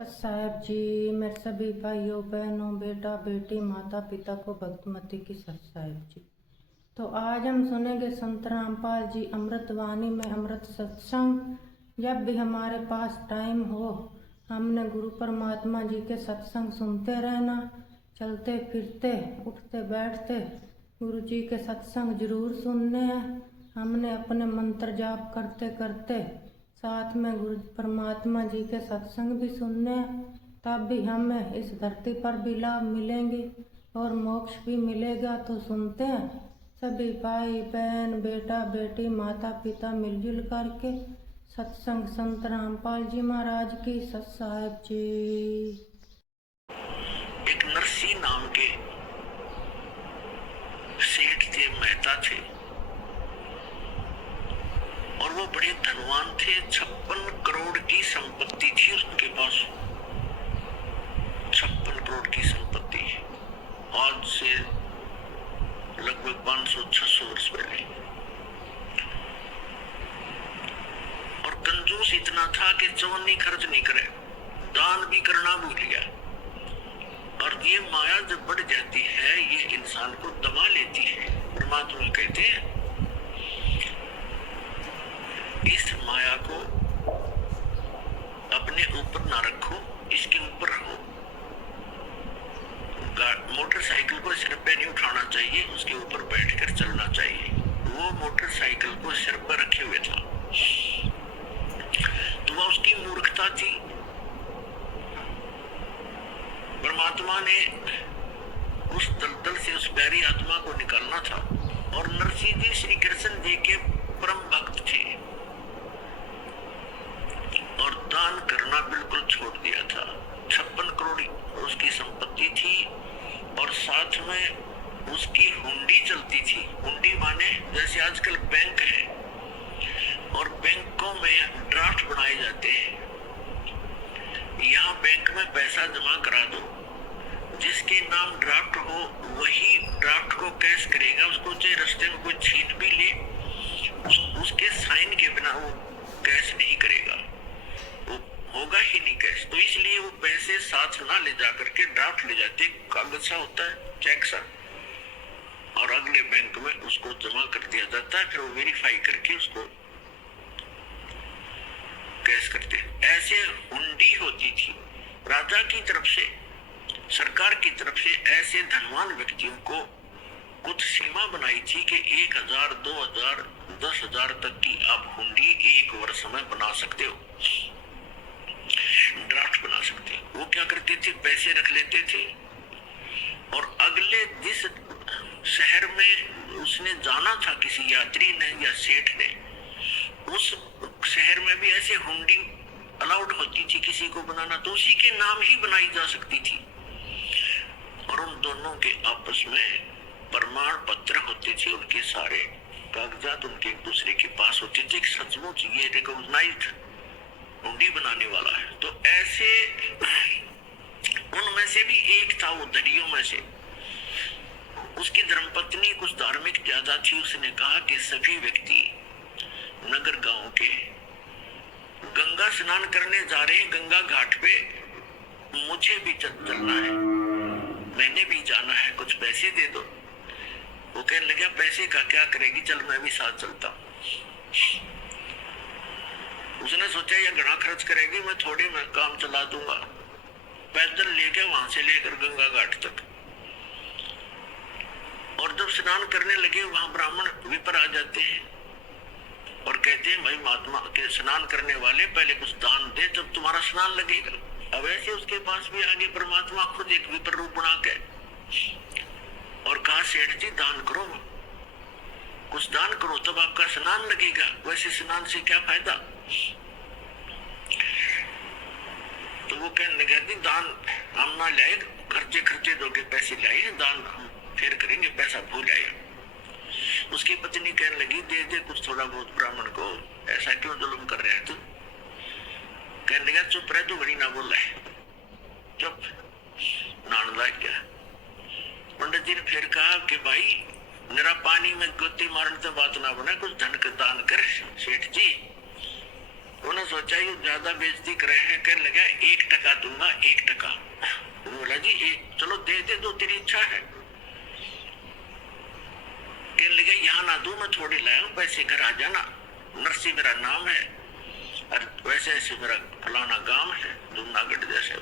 साहब जी, मेरे सभी भाइयों बहनों बेटा बेटी माता पिता को भक्तमती की सत साहेब जी। तो आज हम सुनेंगे संत रामपाल जी अमृतवाणी में अमृत सत्संग। जब भी हमारे पास टाइम हो हमने गुरु परमात्मा जी के सत्संग सुनते रहना। चलते फिरते उठते बैठते गुरु जी के सत्संग जरूर सुनने हैं। हमने अपने मंत्र जाप करते करते साथ में गुरु परमात्मा जी के सत्संग भी सुनने हैं। तब भी हमें इस धरती पर भी लाभ मिलेंगे और मोक्ष भी मिलेगा। तो सुनते हैं सभी भाई बहन बेटा बेटी माता पिता मिलजुल करके सत्संग संत रामपाल जी महाराज की सत साहेब जी। एक नरसी नाम के सेठ थे, मेहता थे और वो बड़े धनवान थे। 56 करोड़ की संपत्ति थी उसके पास। 56 करोड़ की संपत्ति आज से लगभग 500-600 वर्ष पहले। और कंजूस इतना था कि चवन्नी खर्च नहीं करे, दान भी करना भूल गया। और ये माया जब बढ़ जाती है ये इंसान को दबा लेती है। परमात्मा कहते हैं इस माया को अपने ऊपर ना रखो, इसके ऊपर रखो। मोटरसाइकिल को सिर पे नहीं उठाना चाहिए, उसके ऊपर बैठकर चलना चाहिए। वो मोटरसाइकिल को सिर पर रखे हुए था तो वह उसकी मूर्खता थी। परमात्मा ने उस दलदल से उस बैरी आत्मा को निकालना था। और नरसिंह जी श्री कृष्ण जी के परम भक्त थे और दान करना बिल्कुल छोड़ दिया था। 56 करोड़ उसकी संपत्ति थी और साथ में उसकी हुंडी चलती थी। हुंडी माने जैसे आजकल बैंक है और बैंकों में ड्राफ्ट बनाए जाते हैं। यहाँ बैंक में पैसा जमा करा दो, जिसके नाम ड्राफ्ट हो वही ड्राफ्ट को कैश करेगा। उसको चाहे रास्ते में कोई छीन भी ले उसके साइन के बिना वो कैश नहीं करेगा, वो होगा ही नहीं कैश। तो इसलिए वो पैसे साथ ना ले जा करके ड्राफ्ट ले जाते, कागज सा होता है चेक सा, और अगले बैंक में उसको जमा कर दिया जाता है। फिर वो वेरीफाई करके उसको कैश करते। ऐसे हुंडी होती थी राजा की तरफ से, सरकार की तरफ से। ऐसे धनवान व्यक्तियों को कुछ सीमा बनाई थी कि 1000, 2000, 10,000 तक की आप हुंडी एक वर्ष में बना सकते हो, ड्राफ्ट बना सकते हो। वो क्या करते थे, पैसे रख लेते थे और अगले जिस शहर में उसने जाना था किसी यात्री ने या सेठ ने, उस शहर में भी ऐसे हुंडी अलाउड होती थी किसी को बनाना, तो उसी के नाम ही बनाई जा सकती थी। और उन दोनों के आपस में प्रमाण पत्र होते थे, उनके सारे कागजात उनके एक दूसरे के पास होते थे। सचमुच ये रिकॉग्नाइज्ड हुंडी बनाने वाला है। तो ऐसे उनमें से भी एक था, वो दरियों में से। उसकी धर्मपत्नी कुछ धार्मिक ज्यादा थी। उसने कहा कि सभी व्यक्ति नगर गांव के गंगा स्नान करने जा रहे हैं, गंगा घाट पे, मुझे भी चलना है, मैंने भी जाना है, कुछ पैसे दे दो। वो कहने लगा पैसे का क्या करेगी, चल मैं भी साथ चलता हूँ। उसने सोचा ये घना खर्च करेगी, मैं थोड़ी मैं काम चला दूंगा। पैदल लेके वहां से लेकर गंगा घाट तक। और जब स्नान करने लगे वहां ब्राह्मण विपर आ जाते हैं और कहते हैं भाई महात्मा के स्नान करने वाले पहले कुछ दान दे जब तुम्हारा स्नान लगेगा। अब ऐसे उसके पास भी आगे परमात्मा खुद एक विपर रूप बना के और कहा सेठ जी दान करो, कुछ दान करो तब आपका स्नान लगेगा, वैसे स्नान से क्या फायदा। तो वो कहने लगा कि दान हम ना लाए, खर्चे दोगे पैसे लाए, दान हम फिर करेंगे, पैसा भूल आए। उसकी पत्नी कहने लगी दे दे कुछ थोड़ा बहुत ब्राह्मण को, ऐसा क्यों जुल्म कर रहे हैं तू। कहने लगा चुप रह, तू बड़ी ना बोल रहा है, चुप। नान लग गया। पंडित जी ने फिर कहा कि भाई मेरा पानी में गोती मारने से बात ना बना, कुछ धन का दान कर सेठ जी। उन्होंने सोचा ये ज्यादा बेइज्जती करे हैं, कहने लगा 1 टका दूंगा, 1 टका। बोला जी चलो दे दे दो, तेरी इच्छा है। कहने लगे यहाँ ना दूं, मैं थोड़ी लाया हूँ, पैसे घर आ जाना, नरसी मेरा नाम है और वैसे ऐसे मेरा फलाना गांव है जूनागढ़ जैसे,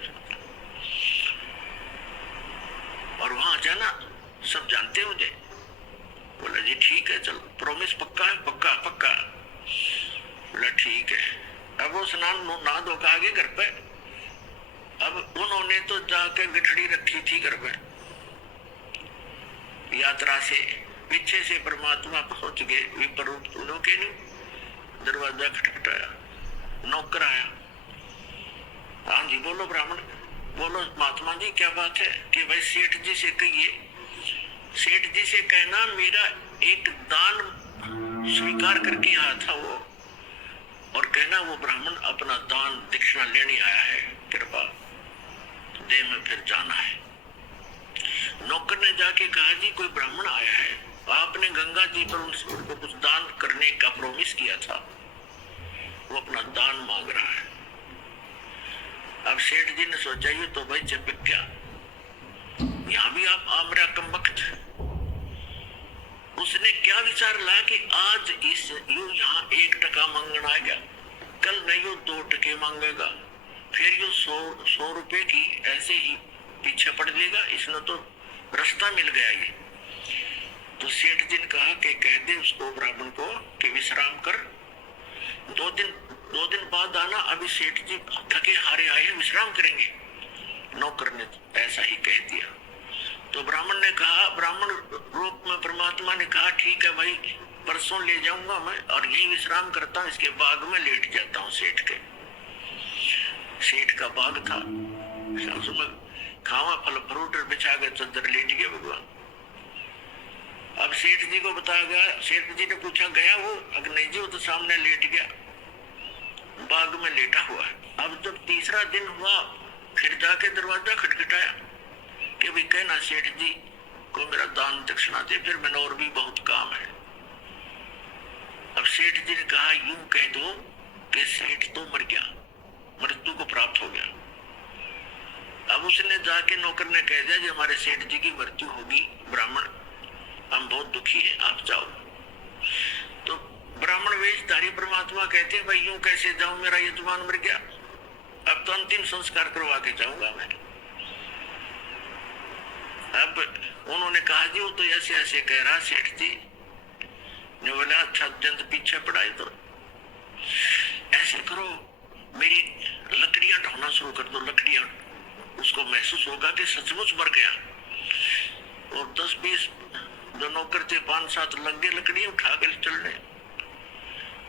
और वहां जाना, सब जानते मुझे। बोला जी ठीक है, चलो प्रॉमिस पक्का है? पक्का पक्का। बोला ठीक है। अब वो स्नान नहा धो के आगे घर पे। अब उन्होंने तो जाके गठड़ी रखी थी घर पे, यात्रा से पीछे से परमात्मा पहुंच गए, विपर उनके नहीं। दरवाजा खटखटाया, नौकर आया। हाँ जी बोलो ब्राह्मण। बोलो महात्मा जी क्या बात है? कि भाई सेठ जी से कहिए, सेठ जी से कहना मेरा एक दान स्वीकार करके आया था वो, और कहना वो ब्राह्मण अपना दान दक्षिणा लेने आया है, कृपा दे में फिर जाना है। नौकर ने जाके कहा जी कोई ब्राह्मण आया है, आपने गंगा जी पर उनको कुछ दान करने का प्रॉमिस किया था, वो अपना दान मांग रहा है। अब सेठ जी ने सोचा ये तो भाई चपिक गया, यहाँ भी आप मेरा कम वक्त। उसने क्या विचार लाया कि आज इस यू यहाँ 1 टका मांगना आ गया, कल नहीं यू 2 टके मांगेगा, फिर यू 100 रुपए की ऐसे ही पीछे पड़ लेगा, इसने तो रास्ता मिल गया ये। तो सेठ जी ने कहा कि कह दे उसको ब्राह्मण को कि विश्राम कर, 2 दिन बाद आना, अभी सेठ जी थके हारे आए हैं, विश्राम करेंगे। नौकर ने ऐसा ही कह दिया। तो ब्राह्मण ने कहा, ब्राह्मण रूप में परमात्मा ने कहा ठीक है भाई, परसों ले जाऊंगा मैं और यही विश्राम करता हूँ, इसके बाग में लेट जाता हूँ। सेठ के, सेठ का बाग था, उसमें खावा फल फ्रूट बिछा कर चद्दर लेट गए भगवान। अब सेठ जी को बताया गया, सेठ जी ने पूछा गया वो? अगर नहीं जी वो तो सामने लेट गया, बाग में लेटा हुआ है। अब जब तीसरा दिन हुआ, फिर जाके दरवाजा खटखटाया कि भाई कहना सेठ जी को मेरा दान दक्षिणा दे, फिर मैंने और भी बहुत काम है। अब सेठ जी ने कहा यूं कह दो कि सेठ तो मर गया, मृत्यु को प्राप्त हो गया। अब उसने जाके नौकर ने कह दिया कि हमारे सेठ जी की मृत्यु होगी ब्राह्मण, हम बहुत दुखी हैं, आप जाओ। तो ब्राह्मण वेशधारी परमात्मा कहते हैं भाई यूं कैसे जाऊं, मेरा यजमान मर गया, अब तो अंतिम संस्कार करवा के जाऊंगा मैं। अब उन्होंने कहा जी वो तो ऐसे ऐसे कह रहा सेठ जी ने। बोला अच्छा जल्द पीछे पड़ाई तो ऐसे करो, मेरी लकड़ियां ढोना शुरू कर दो, लकड़ियां, उसको महसूस होगा कि सचमुच मर गया। और 10-20 जो नौकर थे 5-7 लगे लकड़ियां उठा कर चलने।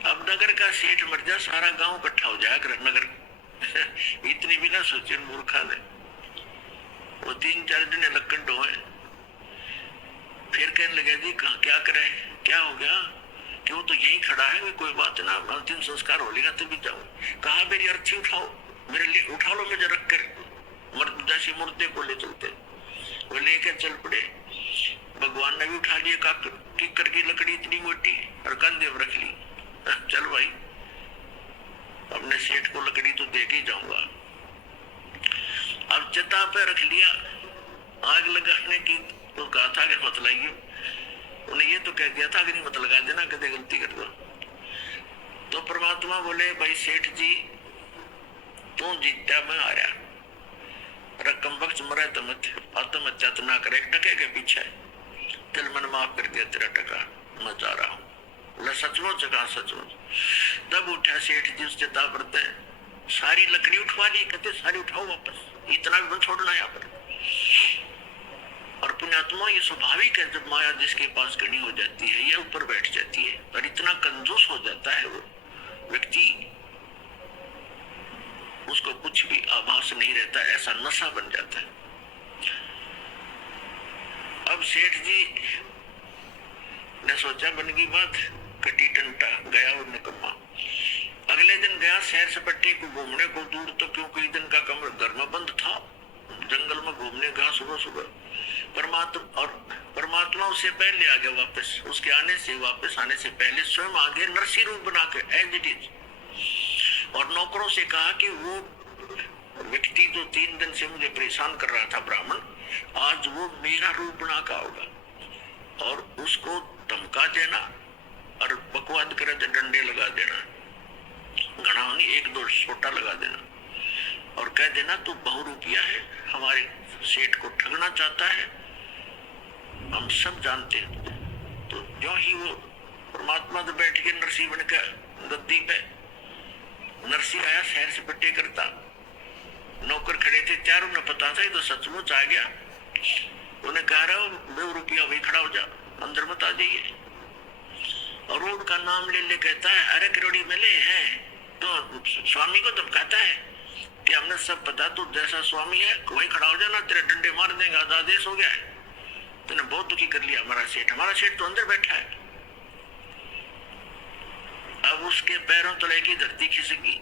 अब नगर का सेठ मर जा, सारा गांव इकट्ठा हो जाएगा नगर इतनी भी ना सोचे मूर्खा ने। वो 3-4 दिन लक्कड़ ढोए, फिर कहने लगे जी क्या करे, क्या हो गया? कि वो तो यही खड़ा है, कोई बात ना, अंतिम संस्कार हो लेगा तभी जाऊं। कहा मेरी अर्थी उठाओ, मेरे लिए उठा लो, मुझे रख कर जैसे मुर्दे को ले चलते। वो लेकर चल पड़े। भगवान ने भी उठा लिया किक्कर की लकड़ी इतनी मोटी और कंधे पर रख ली। चल भाई अपने सेठ को लकड़ी तो दे के जाऊंगा। अब चिता पे रख लिया, आग लगाने की तो कहा था कि मत लगाइए, उन्हें ये तो कह दिया था कि नहीं मत लगा देना, कदे गलती कर दो। तो परमात्मा बोले भाई सेठ जी तू जीता मैं हारा, रकम बख्श मरे तो मत आत्महत्या तो ना करे, 1 टके के पीछे चल मन माफ कर दिया, तेरा टका मैं जा रहा हूँ। बोला सचमुच? कहा सचमुच। तब उठा सेठ जी उस चिता पर, सारी लकड़ी उठवा ली, कहते सारी उठाओ वापस, इतना भी मत छोड़ना यहाँ पर। और पुण्यात्मा ये स्वाभाविक है, जब माया जिसके पास खड़ी हो जाती है ये ऊपर बैठ जाती है, और इतना कंजूस हो जाता है वो व्यक्ति, उसको कुछ भी आभास नहीं रहता, ऐसा नशा बन जाता है। अब सेठ जी ने सोचा बन गई बात, कटी टंटा गया और निकम्मा। अगले दिन गया शहर सपट्टे को घूमने को, दूर तो क्योंकि दिन का कमरा घर में बंद था, जंगल में घूमने गया सुबह सुबह। परमात्मा उससे पहले आ गया वापस, उसके आने से वापस आने से पहले स्वयं आ गया नरसी रूप बना के एज इट इज। और नौकरों से कहा कि वो व्यक्ति जो 3 दिन से मुझे परेशान कर रहा था ब्राह्मण, आज वो मेरा रूप बना का होगा और उसको धमका देना और बकवाद करे तो डंडे लगा देना, घना होनी 1-2 छोटा लगा देना और कह देना तू बहुरूपिया है, हमारे सेठ को ठगना चाहता है, हम सब जानते हैं। तो जो ही वो परमात्मा तो बैठ के नरसी बन के गद्दी पे, नरसी आया शहर से पट्टे करता, नौकर खड़े थे, चारों ने पता था ये तो सचमुच आ गया। उन्हें कह रहा हूँ 2 रुपया वही खड़ा हो जा, अंदर मत आ जाइए। और रोड का नाम ले ले कहता है अरे करोड़ी मिले हैं, तो स्वामी को धमकाता है कि हमने सब पता, तू जैसा स्वामी है वही खड़ा हो जाना, तेरे डंडे मार देंगे, आदेश हो गया है, तूने बहुत दुखी कर लिया हमारा सेठ तो अंदर बैठा है। अब उसके पैरों तले की धरती खिसकी,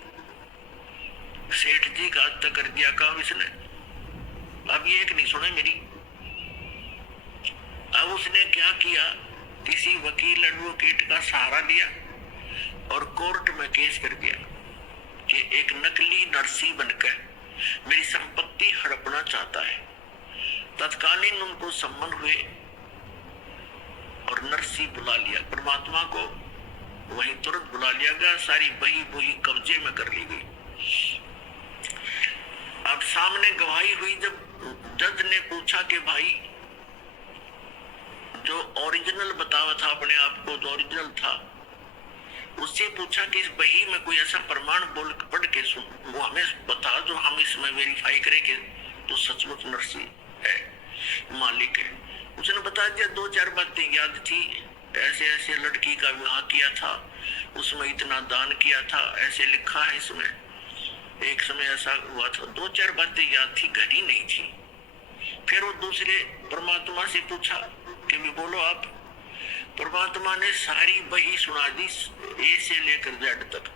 सेठ जी का हद तक कर दिया काम इसने, अब ये एक नहीं सुने मेरी। अब उसने क्या किया, किसी वकील एडवोकेट का सहारा लिया और कोर्ट में केस कर दिया कि एक नकली नरसी बनकर मेरी संपत्ति हड़पना चाहता है। तत्कालीन उनको सम्मन हुए और नरसी बुला लिया, परमात्मा को वहीं तुरंत बुला लिया गया, सारी बही बुही कब्जे में कर ली गई। अब सामने गवाही हुई, जब जज ने पूछा कि भाई जो ओरिजिनल बतावा था अपने आप को, जो ओरिजिनल था, उससे पूछा कि इस बही में कोई ऐसा प्रमाण बोल पढ़ के सुन, वो हमें बता जो हम इसमें वेरीफाई करें कि तो सचमुच नरसी है, मालिक है। उसने बता दिया, 2-4 बातें याद थी, ऐसे ऐसे लड़की का विवाह किया था, उसमें इतना दान किया था, ऐसे लिखा है इसमें, एक समय ऐसा हुआ था, 2-4 बातें याद थी, घड़ी नहीं थी। फिर वो दूसरे परमात्मा से पूछा कि भी बोलो आप। परमात्मा ने सारी बही सुना दी ए से लेकर जेड तक।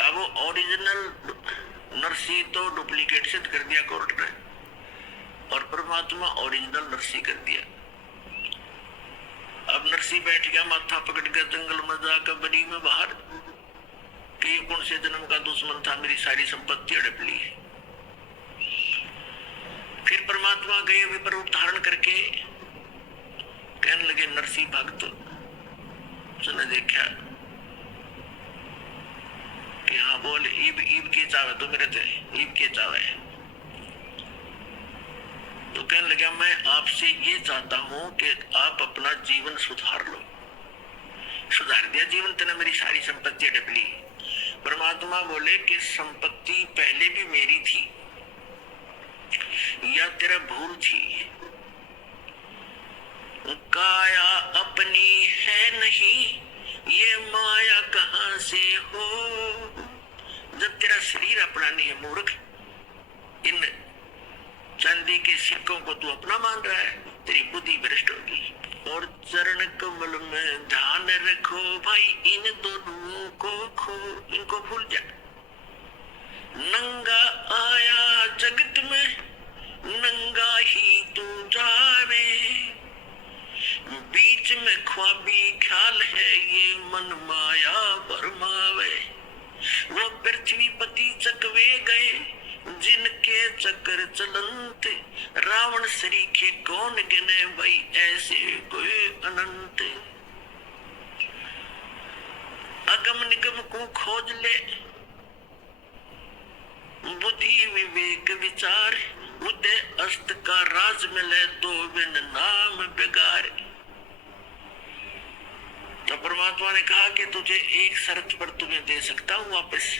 अब वो ओरिजिनल नरसी तो डुप्लीकेट सिद्ध कर दिया कोर्ट ने और परमात्मा ओरिजिनल नरसी कर दिया। अब नरसी बैठ गया माथा पकड़ कर जंगल में जाकर बड़ी में बाहर कि कौन से जन्म का दुश्मन था, मेरी सारी संपत्ति हड़प ली है। फिर परमात्मा गए विपर रूप धारण करके कहने लगे नरसी भक्त, उसने देखा कि हाँ बोल, ईब के चावे तो मेरे थे, ईब के चावे। तो कहने लगा मैं आपसे ये चाहता हूं कि आप अपना जीवन सुधार लो। सुधार दिया जीवन, तेने मेरी सारी संपत्ति हड़प ली। परमात्मा बोले कि संपत्ति पहले भी मेरी थी या तेरा भूल थी, काया अपनी है नहीं, ये माया कहां से हो। जब तेरा शरीर अपना नहीं है मूर्ख, इन चांदी के सिक्कों को तू अपना मान रहा है, तेरी बुद्धि भ्रष्ट होगी। और चरण कमल में ध्यान रखो भाई, इन दोनों को खो, इनको भूल जा। नंगा आया जगत में, नंगा ही तू जावे, बीच में ख्वाबी ख्याल है ये मन माया भरमावे। वो पृथ्वी पति चकवे गए जिनके चक्कर चलंत, रावण सरीखे कौन गिने भाई ऐसे कोई अनंत। अगम निगम को खोज ले, बुद्धि विवेक विचार, उदय अस्त का राज मिले तो बिन नाम बिगार। तो परमात्मा ने कहा कि तुझे एक शर्त पर तुम्हें दे सकता हूं वापस।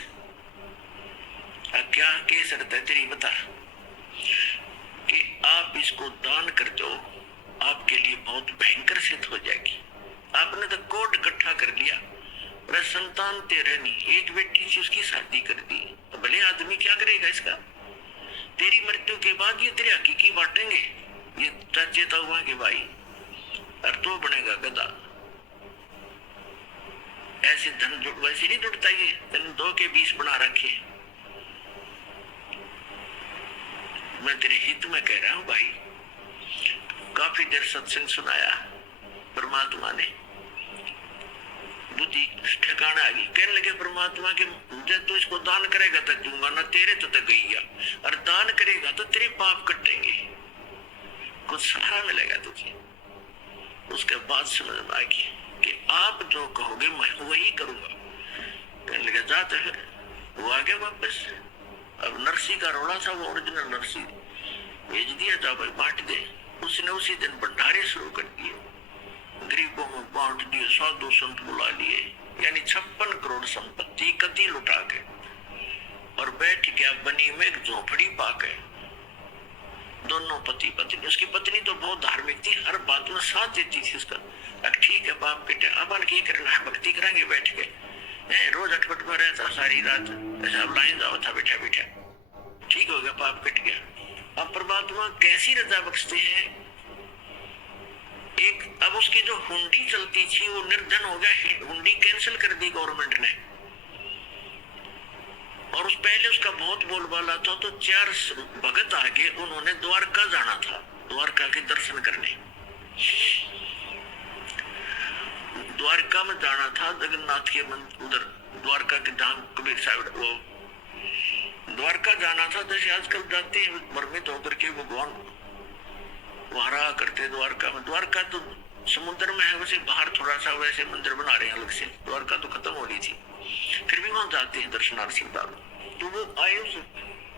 क्या के शर्त है तेरी बता, कि आप इसको दान कर दो, आपके लिए बहुत भयंकर सिद्ध हो जाएगी। आपने तो कोट इकट्ठा कर लिया, पर संतान तेरे नहीं, एक बेटी से उसकी शादी कर दी, तो भले आदमी क्या करेगा इसका। तेरी मृत्यु के बाद ये तेरे हकीकी बांटेंगे, ये चेता हुआ कि भाई, और तो बनेगा गधा। ऐसे धन वैसे नहीं जुड़ता, ये धन 2 के 20 बना रखे। मैं तेरे हित में कह रहा हूं भाई। काफी देर सत्संग सुनाया परमात्मा ने, बुद्धि ठिकाना आ गई। कहने लगे परमात्मा के जब तू इसको दान करेगा तो दूंगा ना, तेरे तो गई और दान करेगा तो तेरे पाप कटेंगे, कुछ सहारा मिलेगा तुझे। उसके बाद समझ में आएगी कि आप जो कहोगे मैं वही करूंगा। कहने लगे जाते फिर वो आ गया वापस। अब नरसी का रोड़ा था, वो ओरिजिनल नरसी भेज दिया, जा भाई बांट दे। उसने उसी दिन भंडारे शुरू कर दिए, गरीबों में बांट दिए, साधु संत बुला लिए, यानी 56 करोड़ संपत्ति कति लुटा के और बैठ गया बनी में एक झोपड़ी पाके। दोनों पति पत्नी, उसकी पत्नी तो बहुत धार्मिक थी, हर बात में साथ देती थी उसका। अब ठीक है बाप बेटे अपन की करना है, भक्ति करेंगे बैठ के, रोज अटपट में रहता सारी रात, अब लाइन जाओ था बैठा बैठा, ठीक हो गया पाप कट गया। अब परमात्मा कैसी रजा बख्शते हैं। एक अब उसकी जो हुंडी चलती थी वो निर्धन हो गया, हुंडी कैंसिल कर दी गवर्नमेंट ने। और उस पहले उसका बहुत बोलबाला था, तो 4 भगत आगे उन्होंने द्वारका जाना था, द्वारका के दर्शन करने। द्वारका में जाना था, जगन्नाथ के मंदिर उधर द्वारका के धाम कबीर साहिब, वो द्वारका जाना था। जैसे आजकल जाते हैं भ्रमित होकर के भगवान वहां करते द्वारका में। द्वारका तो समुद्र में है, वैसे बाहर थोड़ा सा वैसे मंदिर बना रहे हैं अलग से, द्वारका तो खत्म हो रही थी, फिर भी वहां जाते हैं दर्शनार्थी श्रद्धालु। तो वो आए उस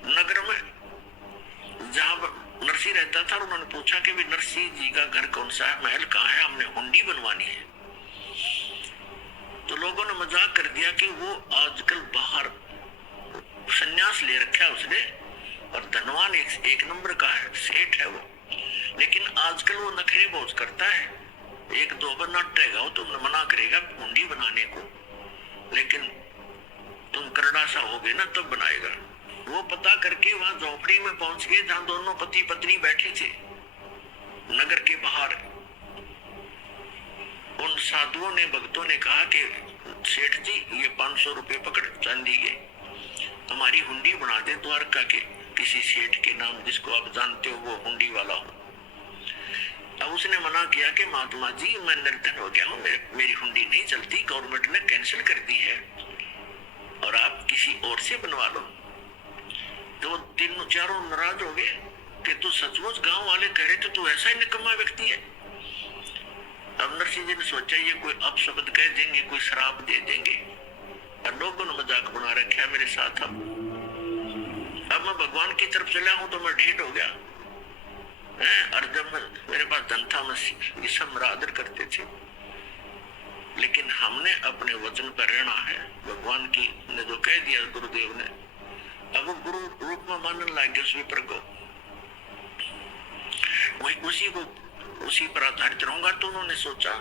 नगर में जहां नरसी रहता था, और उन्होंने पूछा कि भी नरसी जी का घर कौन सा है, महल कहाँ है, हमने हुंडी बनवानी है। तो लोगों ने मजाक कर दिया कि वो आजकल बाहर संन्यास ले रखा है उसने, और धनवान एक नंबर का है, सेठ है वो, लेकिन आजकल वो नखरे बहुत करता है। 1-2 बार नटेगा वो, तुमने मना करेगा हुंडी बनाने को, लेकिन तुम करड़ा सा होगे ना तब बनाएगा। वो पता करके वहां झोपड़ी में पहुंच गए जहां दोनों पति पत्नी बैठे थे नगर के बाहर। उन साधुओं ने भक्तों ने कहा कि सेठ जी ये 500 रुपए पकड़ चांदी के, हमारी हुंडी बना दे द्वारका के किसी सेठ के नाम, जिसको आप जानते हो वो हुंडी वाला हो। अब उसने मना किया कि महात्मा जी मैं निर्धन हो गया हूँ, मेरी हुंडी नहीं चलती, गवर्नमेंट ने कैंसिल कर दी है, और आप किसी और से बनवा लो। तो 3-4 नाराज हो गए कि तू सचमुच, गांव वाले कह रहे थे तू ऐसा ही निकम्मा व्यक्ति है। अब नरसिंह जी ने सोचा ये कोई अपशब्द कह देंगे, कोई श्राप दे देंगे, और लोगों ने मजाक बना रखा मेरे साथ। अब मैं भगवान की तरफ चला हूं तो मैं ढेर हो गया, और जब मेरे पास धन था मैं ये सब मेरा आदर करते थे, लेकिन हमने अपने वचन पर रहना है। भगवान की ने जो कह दिया गुरुदेव ने, अब वो गुरु रूप में मानने लग गया उस विपर को, वही उसी पर आधारित रहूंगा। तो उन्होंने सोचा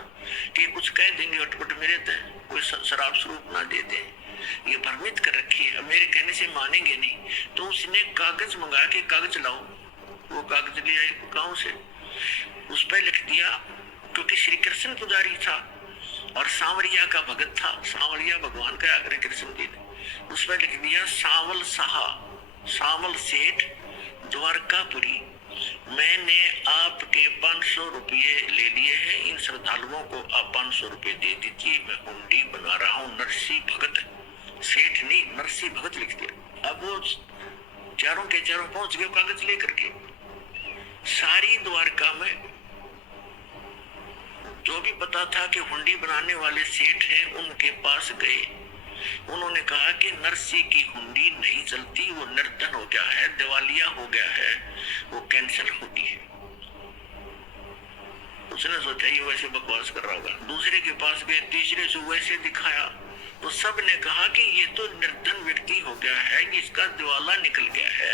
कि कुछ कह देंगे अटपट मेरे थे, कोई शराब स्वरूप ना दे दे, ये भ्रमित कर रखी है, मेरे कहने से मानेंगे नहीं। तो उसने कागज मंगाया कि कागज लाओ, वो कागज ले आए गांव से, उस पर लिख दिया, क्योंकि श्री कृष्ण पुजारी था और सांवरिया का भगत था, सांवरिया भगवान का आग्रह कृष्ण जी ने, उस पर लिख दिया सावल साहा, सावल सेठ द्वारकापुरी, मैंने आपके 500 रुपये ले लिए हैं, इन श्रद्धालुओं को आप 500 रुपये दे दीजिए, मैं हुंडी बना रहा हूँ। नरसी भगत, सेठ नहीं नरसी भगत लिख दिया। अब वो चारों के चारों पहुंच गए कागज लेकर के, सारी द्वारका में जो भी पता था कि हुंडी बनाने वाले सेठ हैं उनके पास गए। उन्होंने कहा कि नरसी की हुंडी नहीं चलती, वो निर्धन हो गया है, दिवालिया हो गया है, वो कैंसिल होती है। उसने सोचा ये वैसे बकवास कर रहा होगा। दूसरे के पास गए, तीसरे से वैसे दिखाया, तो सब ने कहा कि ये तो निर्धन व्यक्ति हो गया है, इसका दिवाला निकल गया है,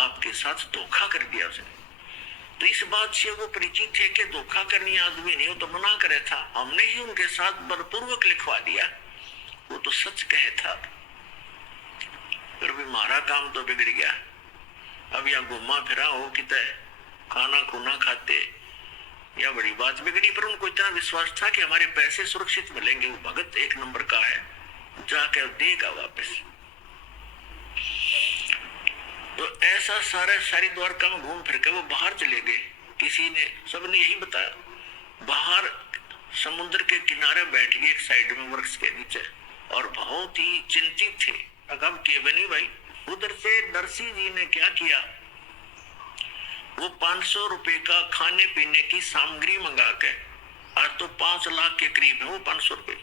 आपके साथ धोखा कर दिया उसने। तो इस बात से वो परिचित थे कि धोखा करनी आदमी नहीं, वो तो मना करे था, हमने ही उनके साथ बलपूर्वक लिखवा दिया, वो तो सच कहे था। फिर भी हमारा काम तो बिगड़ गया। अब या घुमा फिरा हो कि खाना खुना खाते, या बड़ी बात बिगड़ी। पर उनको इतना विश्वास था कि हमारे पैसे सुरक्षित मिलेंगे, वो भगत 1 नंबर का है, जाकर देगा वापस। तो ऐसा सारी द्वारका में घूम फिर के वो बाहर चले गए। किसी ने, सबने यही बताया, बाहर समुद्र के किनारे बैठ गए एक साइड में वृक्ष के नीचे और बहुत ही चिंतित थे। अब केवनी भाई उधर से नरसिंह जी ने क्या किया, वो 500 रुपए का खाने पीने की सामग्री मंगा के, आज तो 5 लाख के करीब है वो 500 रुपए,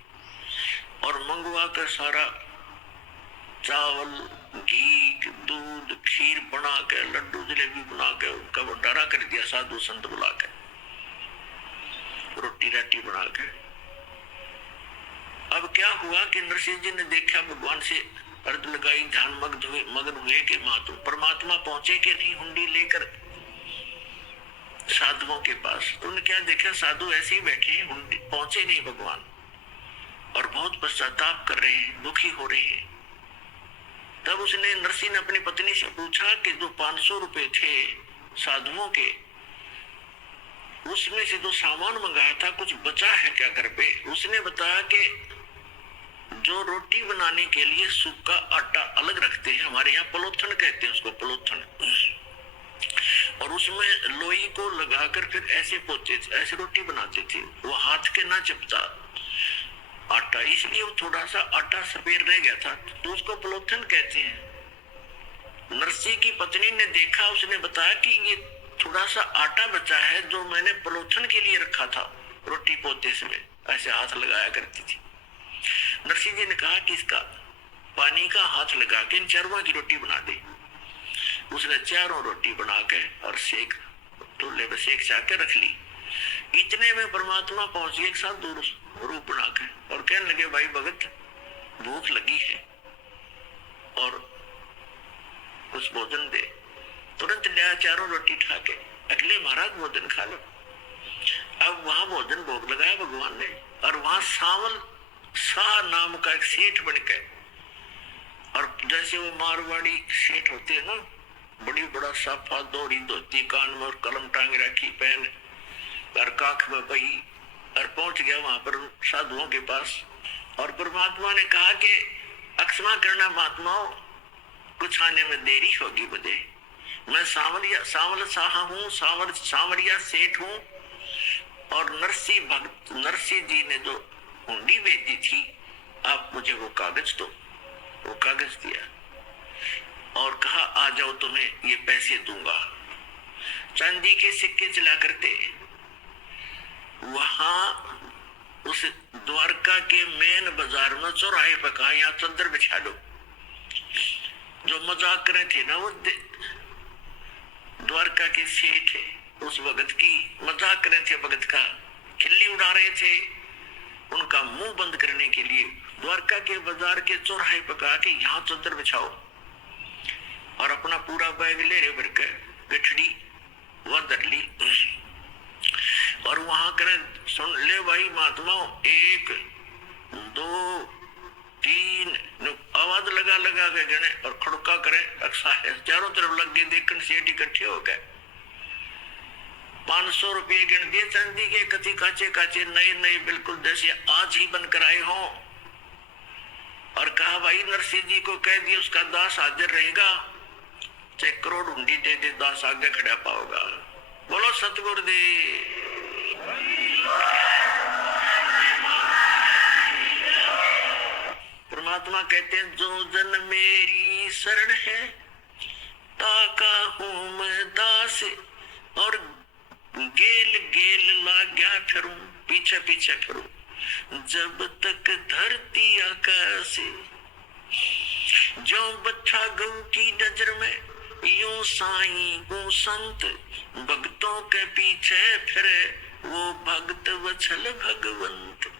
और मंगवा कर सारा चावल, घी, दूध, खीर बना के, लड्डू जलेबी बना के उनका वो डरा कर दिया, साधु संत बुला के रोटी राटी बना के। अब क्या हुआ कि नरसिंह जी ने देखा, भगवान से अर्ज लगाई, ध्यान मग्न हुए कि मातु परमात्मा पहुंचे कि नहीं हुंडी लेकर साधुओं के पास। तो उन्होंने क्या देखा, साधु ऐसे ही बैठे, हुंडी पहुंचे नहीं भगवान, और बहुत पश्चाताप कर रहे हैं, दुखी हो रहे हैं। तब उसने नरसिंह ने अपनी पत्नी से पूछा कि जो 500 रुपए थे साधुओं के, उसमें से जो सामान मंगाया था कुछ बचा है क्या घर पे? उसने बताया कि जो रोटी बनाने के लिए सूखा आटा अलग रखते हैं, हमारे यहाँ पलोथन कहते हैं उसको, पलोथन, और उसमें लोई को लगाकर फिर ऐसे पोते, ऐसे रोटी बनाते थे, वो हाथ के ना चिपता आटा, इसलिए वो थोड़ा सा आटा सफेद रह गया था, तो उसको पलोथन कहते हैं। नरसिंह की पत्नी ने देखा, उसने बताया कि ये थोड़ा सा आटा बचा है जो मैंने पलोथन के लिए रखा था, रोटी पोते समय ऐसे हाथ लगाया करती थी। नरसिंह जी ने कहा कि इसका पानी का हाथ लगा के इन चारों की रोटी बना दे। उसने चारों रोटी बना के और सेक चूल्हे पे सेक के रख ली। इतने में परमात्मा पहुंच गए एक साथ दूर रूप बना के, और कहने लगे, भाई भगत भूख लगी है और कुछ भोजन दे। तुरंत लिया चारों रोटी खा के, अगले महाराज भोजन खा लो। अब वहां भोजन भोग लगाया भगवान ने, और वहां सावल शाह नाम का एक सेठ बन के, और जैसे वो मारवाड़ी सेठ होते हैं ना, बड़ी बड़ा साफा दौड़ी धोती, कान में और कलम टांग रखी पहन, और काख में बही, और पहुंच गया वहां पर साधुओं के पास। और परमात्मा ने कहा कि अक्षमा करना महात्माओं, कुछ आने में देरी होगी मुझे, मैं सावल शाह हूँ, सावरिया सेठ हूँ, और नरसिंह जी ने जो हुंडी भेजी थी, आप मुझे वो कागज दो। वो कागज दिया और कहा, आ जाओ तुम्हें ये पैसे दूंगा। चांदी के सिक्के चला करते। वहां उस द्वारका के मेन बाजार में चौराहे पर कहा, यहाँ चद्दर बिछा दो। जो मजाक करे थे ना, वो द्वारका के सेठ उस भगत की मजाक करे थे, भगत का खिल्ली उड़ा रहे थे, उनका मुंह बंद करने के लिए द्वारका के बाजार के चौराहे पर कहा कि यहाँ चद्दर बिछाओ, और अपना पूरा बैग ले रहे भर के गठड़ी वह धर ली, और वहां करे, सुन ले भाई महात्माओं, 1 2 3 आवाज लगा लगा के गणे और खड़का करे, चारों तरफ लग गए, देखकर सेठ इकट्ठे हो गए। 500 रुपये गिन दिए चांदी के, कति काचे काचे नए नए, बिल्कुल जैसे आज ही बनकर आए हों, और कहा, भाई नरसिंह जी को कह दिया उसका दास हाजिर रहेगा, चाहे करोड़ हुंडी दे दे, दास आगे खड़ा पाओगा। बोलो सतगुरुदेव। परमात्मा कहते हैं, जो जन मेरी शरण है, ताका हूं मैं दास, और गेल गेल लाग्या फिरूं, पीछे पीछे फिरूं, जब तक धरती आकाश। जो बच्चा गऊ की नजर में, यूं साईं वो संत, भक्तों के पीछे फिरे, वो भक्त वत्सल भगवंत।